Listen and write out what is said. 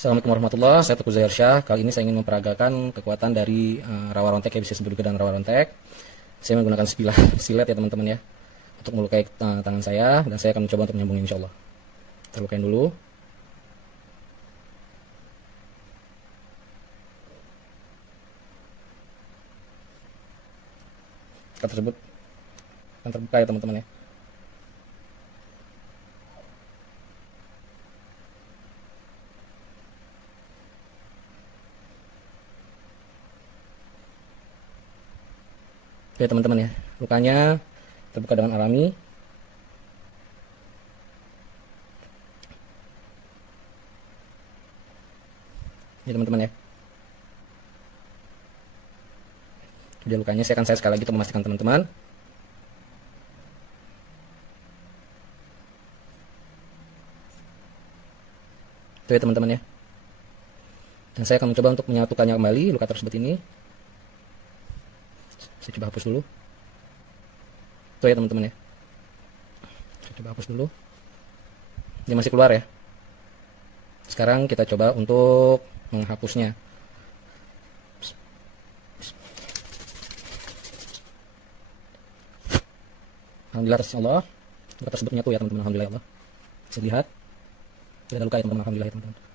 Assalamualaikum warahmatullahi wabarakatuh. Saya Teguh Zahir Syah. Kali ini saya ingin memperagakan kekuatan dari rawa rontek ya, bisnis berduga dan rawa rontek. Saya menggunakan sebilah silet ya teman-teman ya, untuk melukai tangan saya, dan saya akan mencoba untuk menyambungnya insya Allah. Kita lukain dulu. Luka tersebut akan terbuka ya teman-teman ya. Oke teman-teman ya, lukanya terbuka dengan alami. Ya teman-teman ya. Jadi lukanya saya akan sekali lagi untuk memastikan teman-teman. Itu ya teman-teman ya. Dan saya akan mencoba untuk menyatukannya kembali luka tersebut ini. Saya coba hapus dulu. Itu ya teman-teman ya. Saya coba hapus dulu. Ini masih keluar ya. Sekarang kita coba untuk menghapusnya. Alhamdulillah atas Allah, luka tersebut menyatu ya teman-teman. Alhamdulillah Allah. Bisa lihat tidak ada luka ya teman-teman. Alhamdulillah ya teman-teman.